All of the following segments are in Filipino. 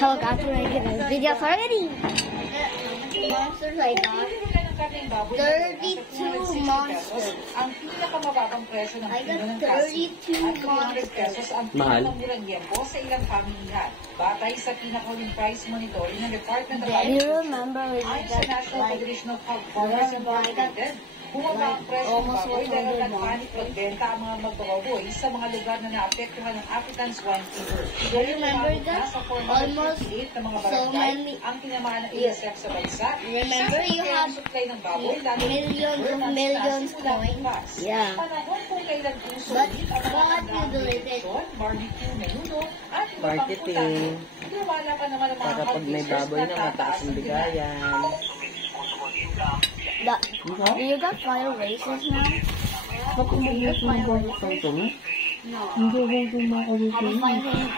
Helicopter regular video already. Monsters I got. 32 monsters. Ang pinakamababang presyo ng kilo ng kasi at 200 pesos ang pinakamurang yempo sa ilang pamilihan. Batay sa pinakahuling price monitoring ng Department of Agriculture. Ayon sa National Federation of Farmers Incorporated, bumaba ang presyo ng baboy dahil nagpanik magbenta ang mga magbababoy sa mga lugar na naapektuhan ng African swine fever. Do you remember that? Almost so many. Ang tinamaan ng ASF sa bansa. Remember you have millions coins? Yeah. Panahon kung kailan puso But ang what you do with it? barbecue, menudo, at iba pang Marketing. putahe. Lumala pa naman ang mga Para pag may baboy na mataas ang bigayan. Do you got fire races now? Ba't umagos mo ang bawang ito mo? No. Hindi ko kumakawit I'm yun. finding it.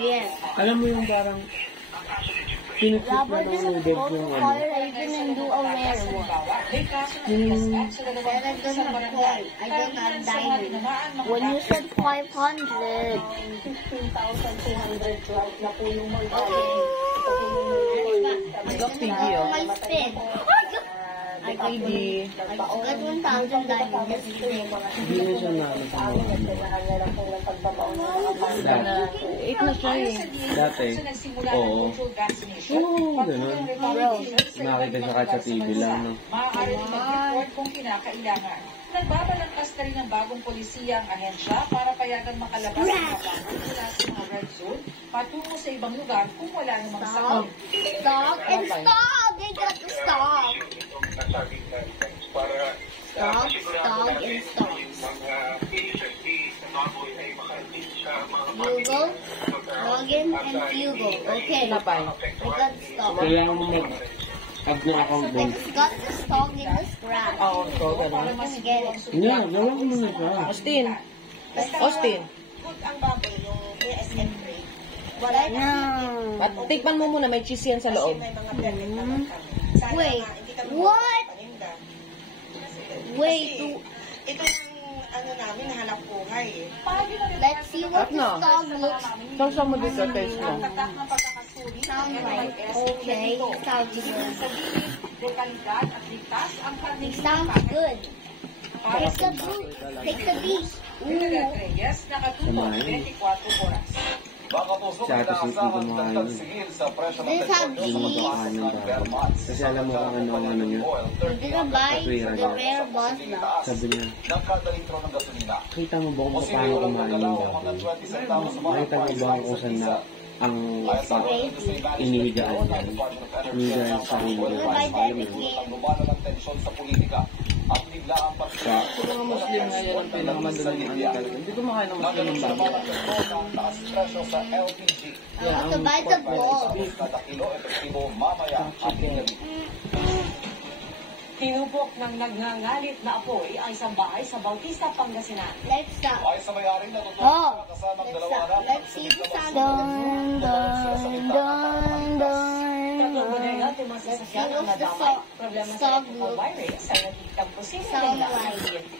Yes. Alam mo yung parang pinupit na Robert ng is supposed noodles to yung ano. fire agent and do a rare one. But I don't have coin. I don't have diamond. When you said 500. 15,212 na po yung mga My spin. Ay, Kaidi. I got 1,000 diamonds yesterday. Hindi na siya Eight na siya eh. Dati? Oo. Oo, gano'n. Nakita siya kahit sa TV lang, no? Maaari rin mag-report kung kinakailangan. Nagbabalangkas na rin ang bagong polisiya ang ahensya para payagan makalabas ang mga bangko mula sa mga red zone patungo sa ibang lugar kung wala namang sakot. Stop and stop! They got to stop! Stop, stop, and stop. Hugo, login, and Hugo. Okay. I got to stop. Kailangan mo mag-add ng account I doon. just got the stock in the scrap. Oo, ito, gano'n. I'm gonna get it. Hindi, gawin mo na siya. Austin! Good ang baboy, yung ASM grade. Wala na. No. At tikman mo muna, may cheese yan sa Kasi loob. may mga permit naman kami. Sana Wait, nga, hindi kami what? magpapaninda. Wait, Kasi ito yung ano namin, hanap buhay eh. let's see what the stock looks Sausaw mo dito, taste mo. sound like. Okay, sounds good. It sounds good. Take the boot. Take the beat. Yes, nakatulong 24 oras. Sa Ate City, gumawa yun. This have Hindi cheese. magkakain ng baboy. Kasi alam mo kung ano ang ano niya. You didn't buy the rare boss now. Sabi niya, kita mo ba kung paano kumain ng baboy? Nakita mo ba kung saan na ang inihigaan niya? Inihigaan sa sarili niya. Alam mo, sa mga Muslim ngayon ang pinakamandulan ng ano. Hindi kumakain ng Muslim ng baboy. I want to buy the ball. Tinubok ng nagngangalit na apoy ang isang bahay sa Bautista, Pangasinan. Let's stop. Oh, let's see the sound. Dun, dun, dun, dun. Bodega, tumasasakyan ang nadamay. Problema sa electrical wiring sa nagigitang posibleng Sound biglaan like. ng TNT.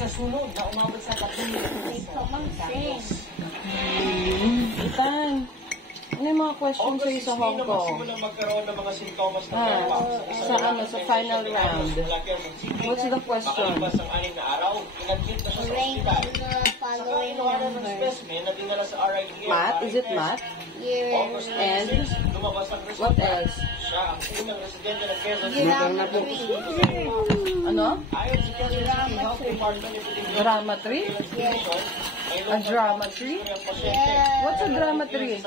Sa sunod na umabot sa 3 Wait, someone sing. Itan, ano yung mga questions sa'yo sa Hong Kong? Sa ano, sa final round. What's the question? Rank the following numbers. Math? Is it math? Year And what else? geometry. Ano? Geometry. Drama tree? Yes. A drama tree? Yeah. What's a drama tree?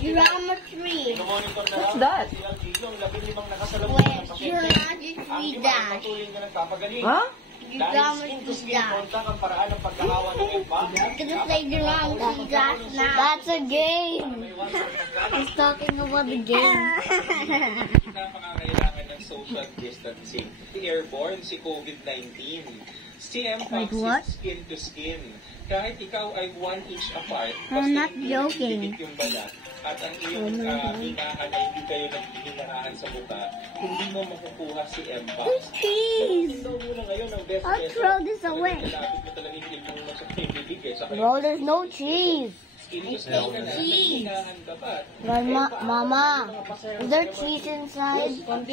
Geometry. What's that? Where geometry dash. Huh? Geometry dash. I'm gonna play geometry dash now. That's a game. He's talking about the game. Napakakailangan ng social distancing. Airborne si COVID-19. Si Mpox is skin to skin. Kahit ikaw ay 1 inch apart, I'm not hindi joking. dikit yung balat at ang iyong hinahan ay hindi kayo naghihinarahan sa buka, hindi mo makukuha si Mpox. Cheese. Ito muna ngayon ang best I'll throw this away. Malapit mo talaga yung ilong mo sa bibig eh. Bro, there's no cheese. Skin to skin ka na, cheese. naghinaan ka pa. Mama, is there cheese inside? Suko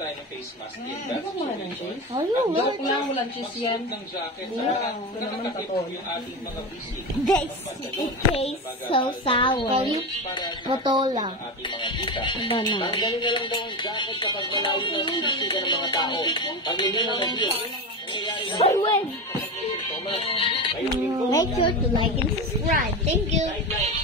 tayo ng face mask. Oh, you look. Walang cheese yan. Ng jacket sa lahat. Nakakatipid yung ating mga bisig. This, it tastes so sour. Patola. Ating mga tita. I don't know. Tanggalin na lang daw ang jacket kapag malayo na sisigan ng mga tao. Pag hindi na Make sure to like and subscribe. Thank you.